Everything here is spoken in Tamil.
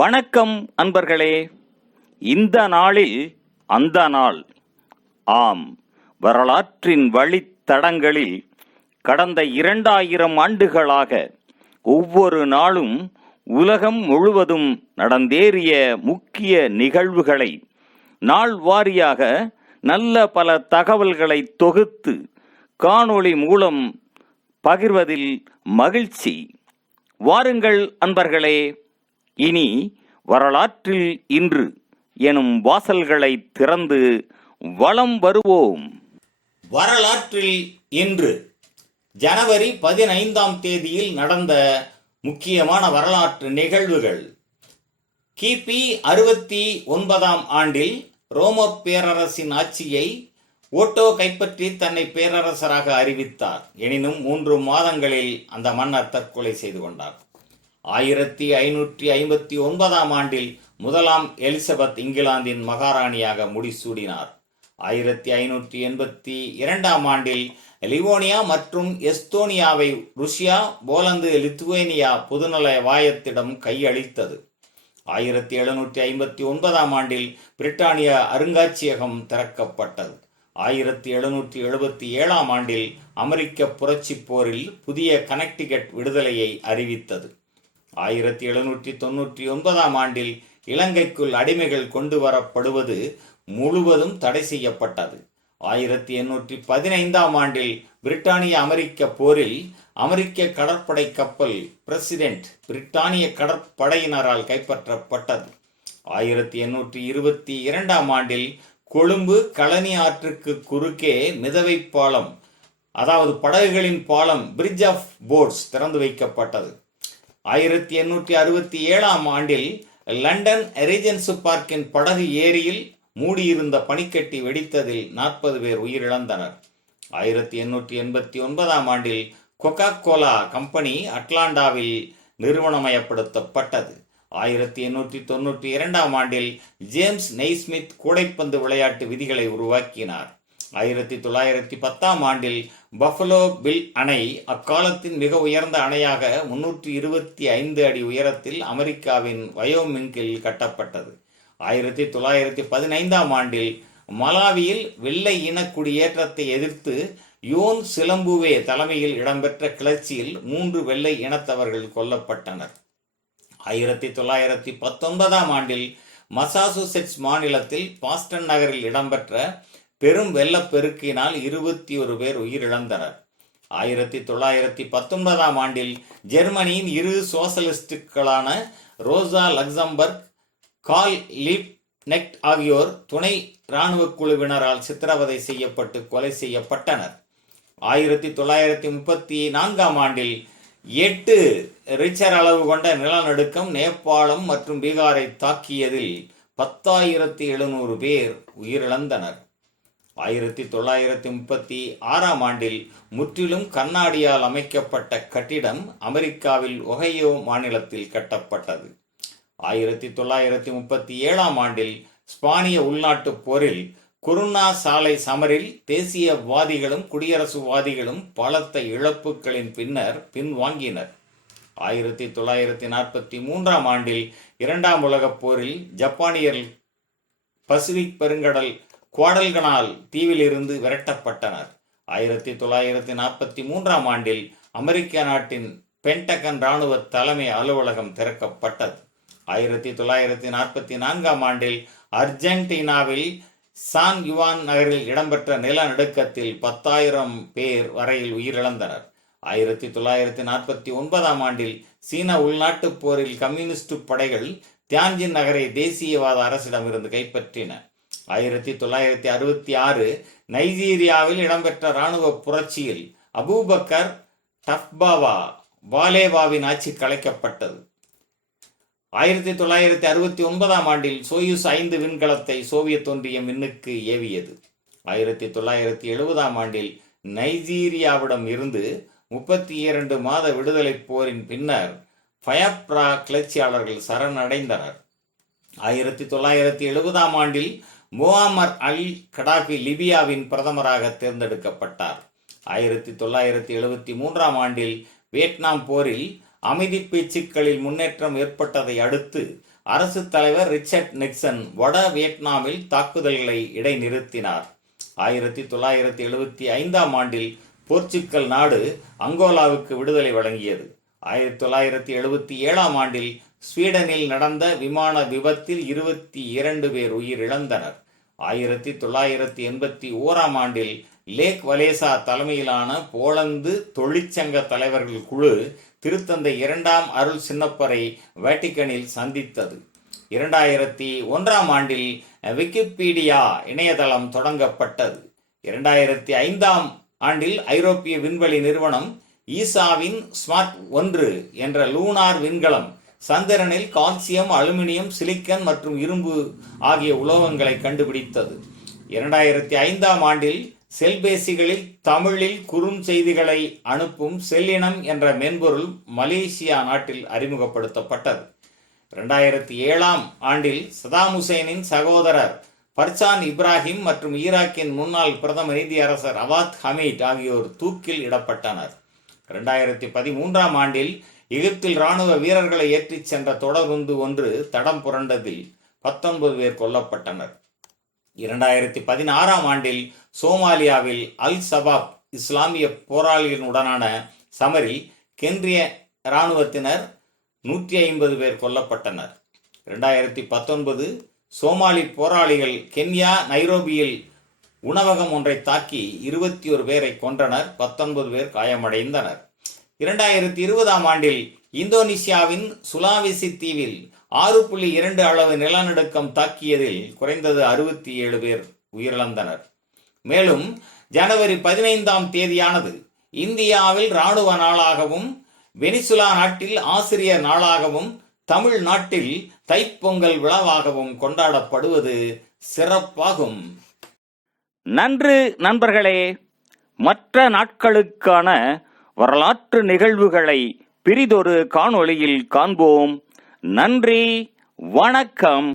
வணக்கம் அன்பர்களே. இந்த நாளில் அந்த நாள். ஆம், வரலாற்றின் வழித்தடங்களில் கடந்த 2000 ஆண்டுகளாக ஒவ்வொரு நாளும் உலகம் முழுவதும் நடந்தேறிய முக்கிய நிகழ்வுகளை நாள் வாரியாக நல்ல பல தகவல்களை தொகுத்து காணொளி மூலம் பகிர்வதில் மகிழ்ச்சி. வாருங்கள் அன்பர்களே, இனி வரலாற்றில் இன்று எனும் வாசல்களை திறந்து வலம் வருவோம். வரலாற்றில் இன்று ஜனவரி 15ஆம் தேதியில் நடந்த முக்கியமான வரலாற்று நிகழ்வுகள். கிபி 69ஆம் ஆண்டில் ரோம பேரரசின் ஆட்சியை ஓட்டோ கைப்பற்றி தன்னை பேரரசராக அறிவித்தார். எனினும் 3 மாதங்களில் அந்த மன்னர் தற்கொலை செய்து கொண்டார். 1559ஆம் ஆண்டில் முதலாம் எலிசபெத் இங்கிலாந்தின் மகாராணியாக முடிசூடினார். 1582ஆம் ஆண்டில் லிவோனியா மற்றும் எஸ்தோனியாவை ருஷ்யா, போலந்து, லித்துவேனியா பொதுநல வாயத்திடம் கையளித்தது. 1759ஆம் ஆண்டில் பிரிட்டானிய அருங்காட்சியகம் திறக்கப்பட்டது. 1777ஆம் ஆண்டில் அமெரிக்க புரட்சி போரில் புதிய கனெக்டிகட் விடுதலையை அறிவித்தது. 1799ஆம் ஆண்டில் இலங்கைக்குள் அடிமைகள் கொண்டு வரப்படுவது முழுவதும் தடை செய்யப்பட்டது. 1815ஆம் ஆண்டில் பிரிட்டானிய அமெரிக்க போரில் அமெரிக்க கடற்படை கப்பல் பிரசிடென்ட் பிரிட்டானிய கடற்படையினரால் கைப்பற்றப்பட்டது. 1822ஆம் ஆண்டில் கொழும்பு கழனி ஆற்றுக்கு குறுக்கே மிதவை பாலம், அதாவது படகுகளின் பாலம், பிரிட்ஜ் ஆஃப் போட்ஸ் திறந்து வைக்கப்பட்டது. 1867ஆம் ஆண்டில் லண்டன் ரீஜென்சி பார்க்கின் படகு ஏரியில் மூடியிருந்த பனிக்கட்டி வெடித்ததில் 40 பேர் உயிரிழந்தனர். 1889ஆம் ஆண்டில் கொக்கா கோலா கம்பெனி அட்லாண்டாவில் நிறுவனமயப்படுத்தப்பட்டது. 1892ஆம் ஆண்டில் ஜேம்ஸ் நெய்ஸ்மித் கூடைப்பந்து விளையாட்டு விதிகளை உருவாக்கினார். 1910ஆம் ஆண்டில் பஃபலோ பில் அணை அக்காலத்தின் மிக உயர்ந்த அணையாக 325 அடி உயரத்தில் அமெரிக்காவின் வயோமிங்கில் கட்டப்பட்டது. 1915ஆம் ஆண்டில் மலாவியில் வெள்ளை இன குடியேற்றத்தை எதிர்த்து யோன் சிலம்புவே தலைமையில் இடம்பெற்ற கிளர்ச்சியில் 3 வெள்ளை இனத்தவர்கள் கொல்லப்பட்டனர். 1919ஆம் ஆண்டில் மசாசூசெட்ஸ் மாநிலத்தில் பாஸ்டன் நகரில் இடம்பெற்ற பெரும் வெள்ளப்பெருக்கினால் 21 பேர் உயிரிழந்தனர். 1919ஆம் ஆண்டில் ஜெர்மனியின் 2 சோசலிஸ்டுகளான ரோசா லக்சம்பர்க், கார்ல் லிப்னெக்ட் ஆகியோர் துணை இராணுவ குழுவினரால் சித்திரவதை செய்யப்பட்டு கொலை செய்யப்பட்டனர். 1934ஆம் ஆண்டில் 8 ரிக்டர் அளவு கொண்ட நிலநடுக்கம் நேபாளம் மற்றும் பீகாரை தாக்கியதில் 10,700 பேர் உயிரிழந்தனர். 1936ஆம் ஆண்டில் முற்றிலும் கண்ணாடியால் அமைக்கப்பட்ட கட்டிடம் அமெரிக்காவில் ஒஹையோ மாநிலத்தில் கட்டப்பட்டது. 1937ஆம் ஆண்டில் ஸ்பானிய உள்நாட்டுப் போரில் குருணா சாலை சமரில் தேசியவாதிகளும் குடியரசுவாதிகளும் பலத்த இழப்புகளின் பின்னர் பின்வாங்கினர். 1943ஆம் ஆண்டில் 2ஆம் உலகப் போரில் ஜப்பானியர் பசிபிக் பெருங்கடல் குவாடல்கனால் தீவிலிருந்து விரட்டப்பட்டனர். 1943ஆம் ஆண்டில் அமெரிக்க நாட்டின் பென்டகன் இராணுவ தலைமை அலுவலகம் திறக்கப்பட்டது. 1944ஆம் ஆண்டில் அர்ஜென்டினாவில் சான் யுவான் நகரில் இடம்பெற்ற நிலநடுக்கத்தில் 10,000 பேர் வரையில் உயிரிழந்தனர். 1949ஆம் ஆண்டில் சீன உள்நாட்டுப் போரில் கம்யூனிஸ்ட் படைகள் தியான்ஜின் நகரை தேசியவாத அரசிடமிருந்து கைப்பற்றின. 1966 நைஜீரியாவில் இடம்பெற்ற இராணுவ புரட்சியில் அபூபக்கர் டஃபாவா பாலேவாவின் ஆட்சி கலைக்கப்பட்டது. 1969ஆம் ஆண்டில் சோயூஸ் 5 விண்கலத்தை சோவியத் ஒன்றியம் விண்ணுக்கு ஏவியது. 1970ஆம் ஆண்டில் நைஜீரியாவிடம் இருந்து 32 மாத விடுதலை போரின் பின்னர் ஃபயப்ரா கிளர்ச்சியாளர்கள் சரணடைந்தனர். 1970ஆம் ஆண்டில் முஆம்மர் அல் கடாஃபி லிபியாவின் பிரதமராக தேர்ந்தெடுக்கப்பட்டார். 1973ஆம் ஆண்டில் வியட்நாம் போரில் அமைதி பேச்சுக்களில் முன்னேற்றம் ஏற்பட்டதை அடுத்து அரசு தலைவர் ரிச்சர்ட் நிக்சன் வட வியட்நாமில் தாக்குதல்களை இடைநிறுத்தினார். 1975ஆம் ஆண்டில் போர்ச்சுகல் நாடு அங்கோலாவுக்கு விடுதலை வழங்கியது. 1977ஆம் ஆண்டில் ஸ்வீடனில் நடந்த விமான விபத்தில் 22 பேர் உயிரிழந்தனர். 1981ஆம் ஆண்டில் லேக் வலேசா தலைமையிலான போலந்து தொழிற்சங்க தலைவர்கள் குழு திருத்தந்தை 2ஆம் அருள் சின்னப்பரை வேட்டிக்கனில் சந்தித்தது. 2001ஆம் ஆண்டில் விக்கிபீடியா இணையதளம் தொடங்கப்பட்டது. 2005ஆம் ஆண்டில் ஐரோப்பிய விண்வெளி நிறுவனம் ஈசாவின் ஸ்மார்ட் 1 என்ற லூனார் விண்கலம் சந்திரனில் கால்சியம், அலுமினியம், சிலிக்கன் மற்றும் இரும்பு ஆகிய உலோகங்களை கண்டுபிடித்தது. 2005ஆம் ஆண்டில் செல்பேசிகளில் தமிழில் குறுஞ்செய்திகளை அனுப்பும் செல்லினம் என்ற மென்பொருள் மலேசியா நாட்டில் அறிமுகப்படுத்தப்பட்டது. 2007ஆம் ஆண்டில் சதாம் ஹுசேனின் சகோதரர் பர்சான் இப்ராஹிம் மற்றும் ஈராக்கின் முன்னாள் பிரதம நீதியரசர் அவாத் ஹமீட் ஆகியோர் தூக்கில் இடப்பட்டனர். 2013ஆம் ஆண்டில் எகிப்தில் இராணுவ வீரர்களை ஏற்றிச் சென்ற தொடருந்து ஒன்று தடம் புரண்டதில் 19 பேர் கொல்லப்பட்டனர். 2016ஆம் ஆண்டில் சோமாலியாவில் அல் சபாப் இஸ்லாமிய போராளிகளுடனான சமரில் கென்ரிய இராணுவத்தினர் 150 பேர் கொல்லப்பட்டனர். 2019 சோமாலி போராளிகள் கென்யா நைரோபியில் உணவகம் ஒன்றை தாக்கி 21 பேரை கொன்றனர். 19 பேர் காயமடைந்தனர். 2020ஆம் ஆண்டில் இந்தோனேசியாவின் சுலாவெசி தீவில் 6.2 அளவு நிலநடுக்கம் தாக்கியதில் குறைந்தது 67 பேர் உயிரிழந்தனர். மேலும் ஜனவரி 15ஆம் தேதியானது இந்தியாவில் இராணுவ நாளாகவும், வெனிசுலா நாட்டில் ஆசிரியர் நாளாகவும், தமிழ்நாட்டில் தைப்பொங்கல் விழாவாகவும் கொண்டாடப்படுவது சிறப்பாகும். நன்று நண்பர்களே. மற்ற நாட்களுக்கான வரலாற்று நிகழ்வுகளை பிரிதொரு காணொளியில் காண்போம். நன்றி, வணக்கம்.